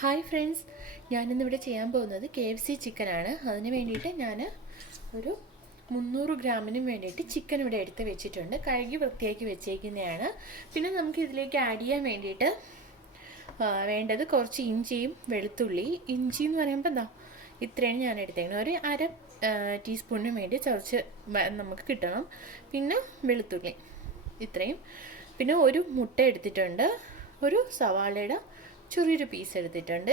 Hi friends, ഞാനിന്നിവിടെ ചെയ്യാൻ പോകുന്നത് KFC ചിക്കനാണ്. അതിന് വേണ്ടിയിട്ട് ഞാൻ ഒരു 300 ഗ്രാമിന് വേണ്ടിയിട്ട് ചിക്കൻ ഇവിടെ എടുത്ത് വെച്ചിട്ടുണ്ട്. കഴുകി വൃത്തിയാക്കി വെച്ചേക്കുന്നതാണ്. പിന്നെ നമുക്ക് ഇതിലേക്ക് ആഡ് ചെയ്യാൻ വേണ്ടിയിട്ട് വേണ്ടത് കുറച്ച് ഇഞ്ചിയും വെളുത്തുള്ളി. ഇഞ്ചി എന്ന് പറയുമ്പോൾ എന്താ ഇത്രയാണ് ഞാൻ എടുത്തേക്കുന്നത്. ഒരു അര ടീസ്പൂണിന് വേണ്ടി ചതച്ച് നമുക്ക് കിട്ടണം. പിന്നെ വെളുത്തുള്ളി ഇത്രയും. പിന്നെ ഒരു മുട്ട എടുത്തിട്ടുണ്ട്. ഒരു സവാളയുടെ ചെറിയൊരു പീസ് എടുത്തിട്ടുണ്ട്.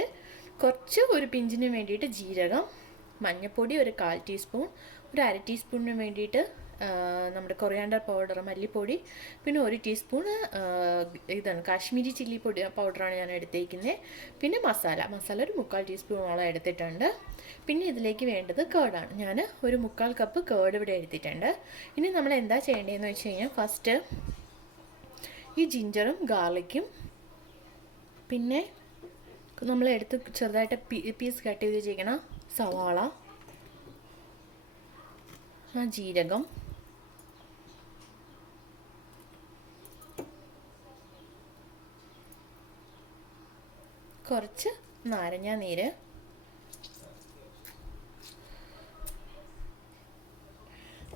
കുറച്ച് ഒരു പിഞ്ചിന് വേണ്ടിയിട്ട് ജീരകം, മഞ്ഞൾപ്പൊടി ഒരു 1/4 ടീസ്പൂൺ, ഒരു അര ടീസ്പൂണിന് വേണ്ടിയിട്ട് നമ്മുടെ കൊറിയാണ്ടർ പൗഡർ മല്ലിപ്പൊടി, പിന്നെ 1 ടീസ്പൂൺ ഇതാണ് കാശ്മീരി ചില്ലി പൗഡറാണ് ഞാൻ എടുത്തേക്കുന്നത്. പിന്നെ മസാല ഒരു 3/4 ടീസ്പൂണോളം എടുത്തിട്ടുണ്ട്. പിന്നെ ഇതിലേക്ക് വേണ്ടത് കേർഡാണ്. ഞാൻ ഒരു 3/4 കപ്പ് കേർഡ് ഇവിടെ എടുത്തിട്ടുണ്ട്. ഇനി നമ്മൾ എന്താ ചെയ്യേണ്ടതെന്ന് വെച്ച് കഴിഞ്ഞാൽ ഫസ്റ്റ് ഈ ജിഞ്ചറും ഗാർലിക്കും പിന്നെ നമ്മൾ എടുത്ത് ചെറുതായിട്ട് പീസ് കട്ട് ചെയ്ത് വെച്ചിരിക്കണം സവാള, ജീരകം, കുറച്ച് നാരങ്ങ നീര്,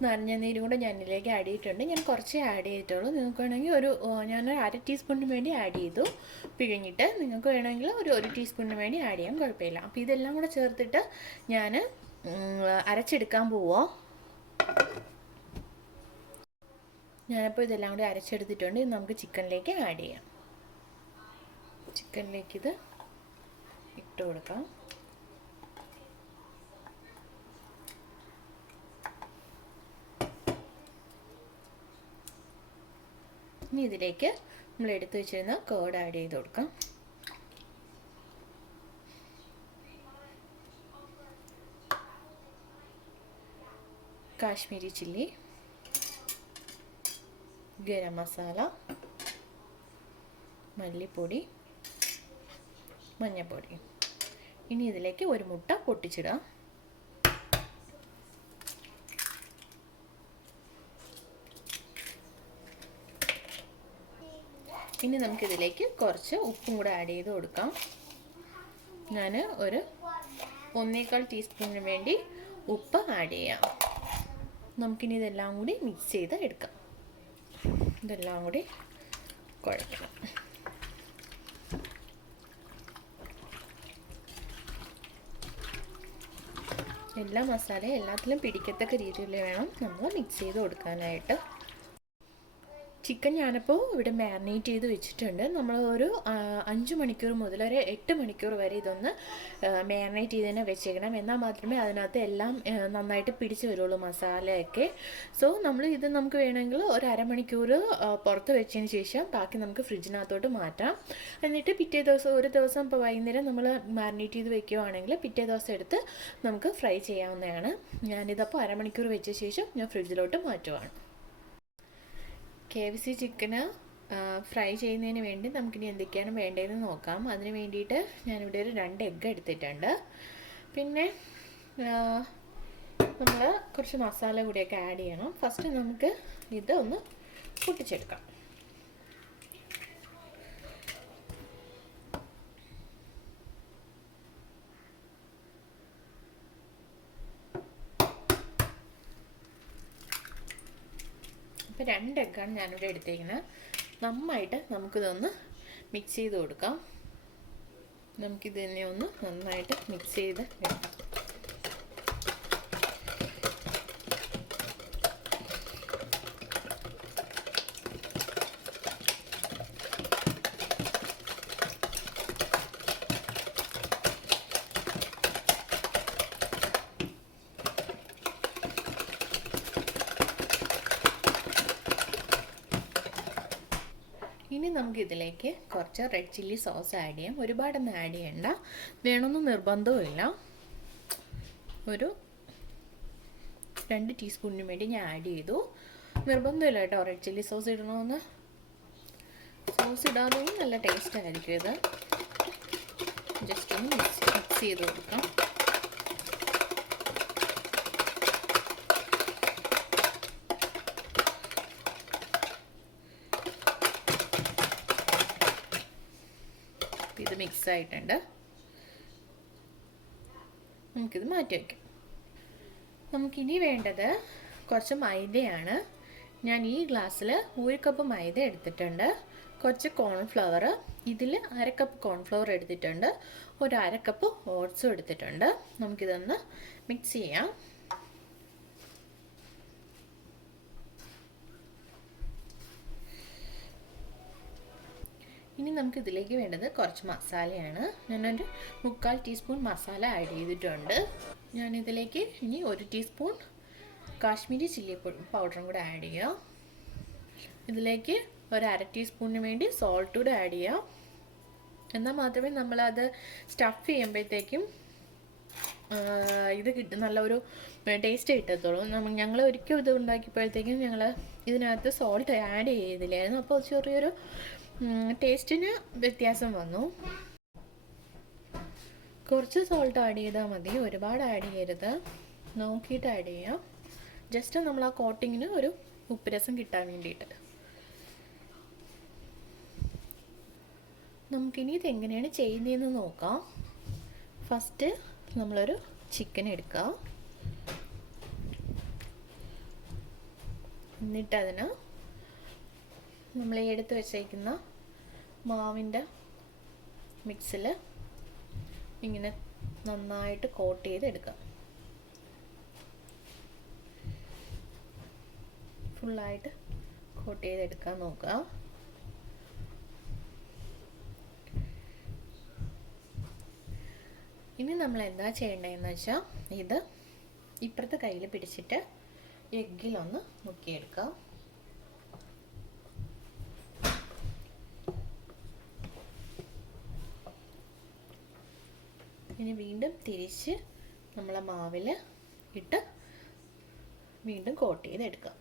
നാരങ്ങാനീരും കൂടെ ഞാനിതിലേക്ക് ആഡ് ചെയ്തിട്ടുണ്ട്. ഞാൻ കുറച്ചേ ആഡ് ചെയ്തിട്ടുള്ളൂ. നിങ്ങൾക്ക് വേണമെങ്കിൽ ഞാനൊരു അര ടീസ്പൂണിന് വേണ്ടി ആഡ് ചെയ്തു പിഴിഞ്ഞിട്ട്. നിങ്ങൾക്ക് വേണമെങ്കിൽ ഒരു ടീസ്പൂണിന് വേണ്ടി ആഡ് ചെയ്യാം, കുഴപ്പമില്ല. അപ്പോൾ ഇതെല്ലാം കൂടെ ചേർത്തിട്ട് ഞാൻ അരച്ചെടുക്കാൻ പോവുക. ഞാനപ്പോൾ ഇതെല്ലാം കൂടി അരച്ചെടുത്തിട്ടുണ്ട്. ഇത് നമുക്ക് ചിക്കനിലേക്ക് ആഡ് ചെയ്യാം. ചിക്കനിലേക്ക് ഇത് ഇട്ട് കൊടുക്കാം. ഇനി ഇതിലേക്ക് നമ്മൾ എടുത്തു വെച്ചിരുന്ന കേർഡ് ആഡ് ചെയ്ത് കൊടുക്കാം. കാശ്മീരി ചില്ലി, ഗരം മസാല, മല്ലിപ്പൊടി, മഞ്ഞൾപ്പൊടി. ഇനി ഇതിലേക്ക് ഒരു മുട്ട പൊട്ടിച്ചിടാം. ഇനി നമുക്കിതിലേക്ക് കുറച്ച് ഉപ്പും കൂടെ ആഡ് ചെയ്ത് കൊടുക്കാം. ഞാൻ ഒരു 1/4 ടീസ്പൂണിന് വേണ്ടി ഉപ്പ് ആഡ് ചെയ്യാം. നമുക്കിനി ഇതെല്ലാം കൂടി മിക്സ് ചെയ്ത് എടുക്കാം. ഇതെല്ലാം കൂടി കുഴക്കണം. എല്ലാ മസാലയും എല്ലാത്തിലും പിടിക്കത്തക്ക രീതിയിൽ വേണം നമ്മൾ മിക്സ് ചെയ്ത് കൊടുക്കാനായിട്ട്. ചിക്കൻ ഞാനിപ്പോൾ ഇവിടെ മാരിനേറ്റ് ചെയ്ത് വെച്ചിട്ടുണ്ട്. നമ്മൾ ഒരു 5 മണിക്കൂർ മുതൽ ഒരു 8 മണിക്കൂർ വരെ ഇതൊന്ന് മാരിനേറ്റ് ചെയ്ത് തന്നെ വെച്ചേക്കണം. എന്നാൽ മാത്രമേ അതിനകത്ത് എല്ലാം നന്നായിട്ട് പിടിച്ച് വരുള്ളൂ മസാലയൊക്കെ. സോ നമുക്ക് വേണമെങ്കിൽ ഒരു അരമണിക്കൂർ പുറത്ത് വെച്ചതിന് ശേഷം ബാക്കി നമുക്ക് ഫ്രിഡ്ജിനകത്തോട്ട് മാറ്റാം. എന്നിട്ട് പിറ്റേ ദിവസം ഒരു ദിവസം ഇപ്പോൾ വൈകുന്നേരം നമ്മൾ മാരിനേറ്റ് ചെയ്ത് വെക്കുകയാണെങ്കിൽ പിറ്റേ ദിവസം എടുത്ത് നമുക്ക് ഫ്രൈ ചെയ്യാവുന്നതാണ്. ഞാനിതപ്പോൾ അരമണിക്കൂർ വെച്ച ശേഷം ഞാൻ ഫ്രിഡ്ജിലോട്ട് മാറ്റുവാണ്. KFC ചിക്കന് ഫ്രൈ ചെയ്യുന്നതിന് വേണ്ടി നമുക്കിനി എന്തൊക്കെയാണ് വേണ്ടതെന്ന് നോക്കാം. അതിന് വേണ്ടിയിട്ട് ഞാനിവിടെ ഒരു 2 എഗ്ഗ് എടുത്തിട്ടുണ്ട്. പിന്നെ നമ്മൾ കുറച്ച് മസാല കൂടിയൊക്കെ ആഡ് ചെയ്യണം. ഫസ്റ്റ് നമുക്ക് ഇത് ഒന്ന് പൊട്ടിച്ചെടുക്കാം. ഇപ്പോൾ 2 എഗ്ഗാണ് ഞാനിവിടെ എടുത്തേക്കുന്നത്. നന്നായിട്ട് നമുക്കിതൊന്ന് മിക്സ് ചെയ്ത് കൊടുക്കാം. നമുക്കിത് തന്നെ ഒന്ന് നന്നായിട്ട് മിക്സ് ചെയ്ത് എടുക്കാം. ഇനി നമുക്കിതിലേക്ക് കുറച്ച് റെഡ് ചില്ലി സോസ് ആഡ് ചെയ്യാം. ഒരുപാടൊന്നും ആഡ് ചെയ്യണ്ട, വേണമെന്ന് നിർബന്ധവുമില്ല. ഒരു 2 ടീസ്പൂണിന് വേണ്ടി ഞാൻ ആഡ് ചെയ്തു. നിർബന്ധമില്ല കേട്ടോ റെഡ് ചില്ലി സോസ് ഇടണമെന്ന്. സോസ് ഇടാതെയും നല്ല ടേസ്റ്റ് ആയിരിക്കും ഇത്. ജസ്റ്റ് ഒന്ന് മിക്സ് ചെയ്ത് കൊടുക്കാം. ഇത് മിക്സ് ആയിട്ടുണ്ട്. നമുക്കിത് മാറ്റി വയ്ക്കാം. നമുക്കിനി വേണ്ടത് കുറച്ച് മൈദയാണ്. ഞാൻ ഈ ഗ്ലാസ്സിൽ 1 കപ്പ് മൈദ എടുത്തിട്ടുണ്ട്. കുറച്ച് കോൺഫ്ലവർ, ഇതിൽ 1/2 കപ്പ് കോൺഫ്ലവർ എടുത്തിട്ടുണ്ട്. 1/2 കപ്പ് ഓട്സും എടുത്തിട്ടുണ്ട്. നമുക്കിതൊന്ന് മിക്സ് ചെയ്യാം. ഇനി നമുക്ക് ഇതിലേക്ക് വേണ്ടത് കുറച്ച് മസാലയാണ്. ഞാനൊരു 3/4 ടീസ്പൂൺ മസാല ആഡ് ചെയ്തിട്ടുണ്ട്. ഞാനിതിലേക്ക് ഇനി 1 ടീസ്പൂൺ കാശ്മീരി ചില്ലി പൗഡറും കൂടെ ആഡ് ചെയ്യാം. ഇതിലേക്ക് 1/2 ടീസ്പൂണിന് വേണ്ടി സോൾട്ട് കൂടെ ആഡ് ചെയ്യാം. എന്നാൽ മാത്രമേ നമ്മളത് സ്റ്റഫ് ചെയ്യുമ്പോഴത്തേക്കും ഇത് കിട്ടും, നല്ലൊരു ടേസ്റ്റ് കിട്ടത്തുള്ളൂ. ഞങ്ങൾ ഒരിക്കലും ഇത് ഉണ്ടാക്കിയപ്പോഴത്തേക്കും ഞങ്ങൾ ഇതിനകത്ത് സോൾട്ട് ആഡ് ചെയ്തില്ലായിരുന്നു. അപ്പോൾ ചെറിയൊരു ടേസ്റ്റിന് വ്യത്യാസം വന്നു. കുറച്ച് സോൾട്ട് ആഡ് ചെയ്താൽ മതി, ഒരുപാട് ആഡ് ചെയ്യരുത്. നോക്കിയിട്ട് ആഡ് ചെയ്യാം. ജസ്റ്റ് നമ്മൾ ആ കോട്ടിങ്ങിന് ഒരു ഉപ്പ് രസം കിട്ടാൻ വേണ്ടിയിട്ട്. നമുക്കിനി ഇതെങ്ങനെയാണ് ചെയ്യുന്നതെന്ന് നോക്കാം. ഫസ്റ്റ് നമ്മളൊരു ചിക്കൻ എടുക്കാം. എന്നിട്ട് അതിന് നമ്മൾ എടുത്ത് വെച്ചേക്കുന്ന മാവിൻ്റെ മിക്സിൽ ഇങ്ങനെ നന്നായിട്ട് കോട്ട് ചെയ്തെടുക്കാം. ഫുള്ളായിട്ട് കോട്ട് ചെയ്തെടുക്കാൻ നോക്കുക. ഇനി നമ്മൾ എന്താ ചെയ്യേണ്ടതെന്ന് വെച്ചാൽ ഇത് ഇപ്പുറത്തെ കയ്യിൽ പിടിച്ചിട്ട് എഗ്ഗിലൊന്ന് മുക്കിയെടുക്കാം. ഇനി വീണ്ടും തിരിച്ച് നമ്മളെ മാവിൽ ഇട്ട് വീണ്ടും കോട്ട് ചെയ്തെടുക്കാം.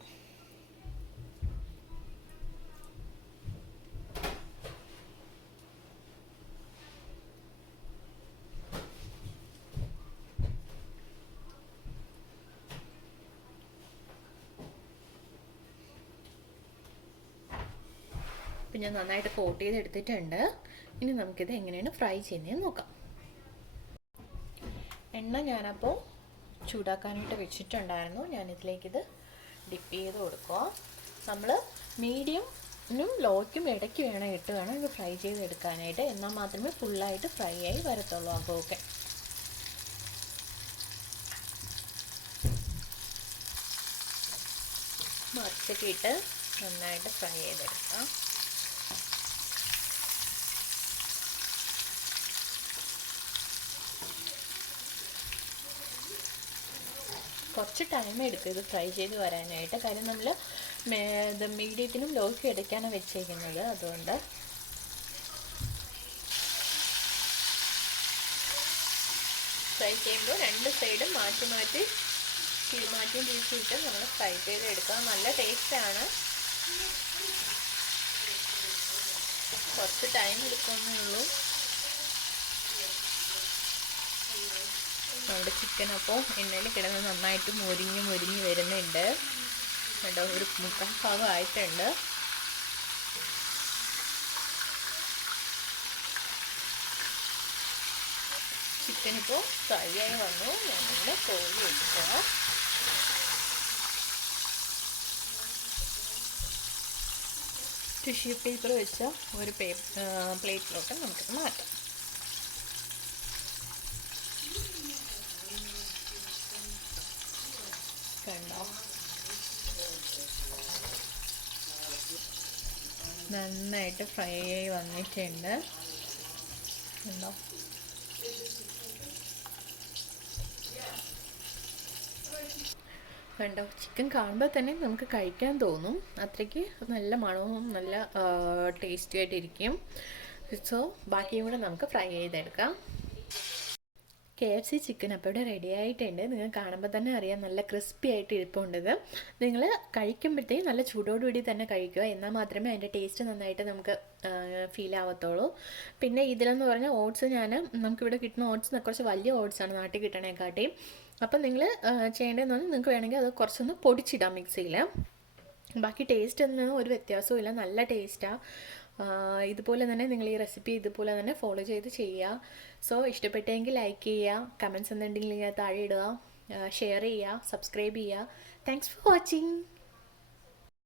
ഇപ്പം ഞാൻ നന്നായിട്ട് കോട്ട് ചെയ്തെടുത്തിട്ടുണ്ട്. ഇനി നമുക്കിത് എങ്ങനെയാണ് ഫ്രൈ ചെയ്യുന്നതെന്ന് നോക്കാം. എണ്ണ ഞാനപ്പോൾ ചൂടാക്കാനായിട്ട് വെച്ചിട്ടുണ്ടായിരുന്നു. ഞാനിതിലേക്കിത് ഡിപ്പ് ചെയ്ത് കൊടുക്കുക. നമ്മൾ മീഡിയമിനും ലോയ്ക്കും ഇടയ്ക്ക് വേണം ഇത് ഫ്രൈ ചെയ്തെടുക്കാനായിട്ട്. എന്നാൽ മാത്രമേ ഫുള്ളായിട്ട് ഫ്രൈ ആയി വരത്തുള്ളൂ. അപ്പോൾ ഓക്കെ, മറിച്ചൊക്കെ ഇട്ട് നന്നായിട്ട് ഫ്രൈ ചെയ്തെടുക്കാം. കുറച്ച് ടൈം എടുക്കും ഇത് ഫ്രൈ ചെയ്ത് വരാനായിട്ട്. കാര്യം നമ്മൾ ഇത് മീഡിയത്തിനും ലോയ്ക്കും ഇടയ്ക്കാണ് വെച്ചേക്കുന്നത്. അതുകൊണ്ട് ഫ്രൈ ചെയ്യുമ്പോൾ 2 സൈഡും മാറ്റിയും തിരിച്ചിട്ട് നമ്മൾ ഫ്രൈ ചെയ്തെടുക്കാം. നല്ല ടേസ്റ്റാണ്. കുറച്ച് ടൈം എടുക്കുമെന്നേ ഉള്ളൂ. നമ്മുടെ ചിക്കൻ അപ്പോൾ എണ്ണയിൽ കിടന്ന് നന്നായിട്ട് മുരിഞ്ഞ് വരുന്നുണ്ട് കേട്ടോ. ഒരു 3/4 ഭാഗം ആയിട്ടുണ്ട്. ചിക്കൻ ഇപ്പോൾ ഫ്രൈ ആയി വന്നു. ഞാനിങ്ങനെ കോഴി വെച്ചിട്ട് ടിഷ്യൂ പേപ്പർ വെച്ച ഒരു പ്ലേറ്റിലോട്ട് നമുക്കിത് മാറ്റാം. കണ്ടോ, നന്നായിട്ട് ഫ്രൈ ആയി വന്നിട്ടുണ്ട്. കണ്ടോ, ചിക്കൻ കാണുമ്പോൾ തന്നെ നമുക്ക് കഴിക്കാൻ തോന്നും. അത്രയ്ക്ക് നല്ല മണവും നല്ല ടേസ്റ്റി ആയിട്ടിരിക്കും. സോ ബാക്കിയും കൂടെ നമുക്ക് ഫ്രൈ ചെയ്തെടുക്കാം. KFC ചിക്കൻ അപ്പോൾ ഇവിടെ റെഡി ആയിട്ടുണ്ട്. നിങ്ങൾ കാണുമ്പോൾ തന്നെ അറിയാം നല്ല ക്രിസ്പി ആയിട്ട് ഇരിപ്പുണ്ടത്. നിങ്ങൾ കഴിക്കുമ്പോഴത്തേക്കും നല്ല ചൂടോടുകൂടി തന്നെ കഴിക്കുക. എന്നാൽ മാത്രമേ അതിൻ്റെ ടേസ്റ്റ് നന്നായിട്ട് നമുക്ക് ഫീൽ ആവത്തുള്ളൂ. പിന്നെ ഇതിലെന്ന് പറഞ്ഞാൽ ഓട്സ് നമുക്കിവിടെ കിട്ടുന്ന ഓട്സ് കുറച്ച് വലിയ ഓട്സാണ് നാട്ടിൽ കിട്ടണേക്കാട്ടിയും. അപ്പം നിങ്ങൾ ചെയ്യേണ്ടതെന്ന് പറഞ്ഞാൽ നിങ്ങൾക്ക് വേണമെങ്കിൽ അത് കുറച്ചൊന്ന് പൊടിച്ചിടാം മിക്സിയിൽ. ബാക്കി ടേസ്റ്റ് ഒന്നും ഒരു വ്യത്യാസവും ഇല്ല, നല്ല ടേസ്റ്റാണ്. ഇതുപോലെ തന്നെ നിങ്ങൾ ഈ റെസിപ്പി ഇതുപോലെ തന്നെ ഫോളോ ചെയ്ത് ചെയ്യുക. സോ ഇഷ്ടപ്പെട്ടെങ്കിൽ ലൈക്ക് ചെയ്യുക, കമൻറ്റ്സ് എന്തുണ്ടെങ്കിൽ താഴെ ഇടുക, ഷെയർ ചെയ്യുക, സബ്സ്ക്രൈബ് ചെയ്യുക. Thanks for watching.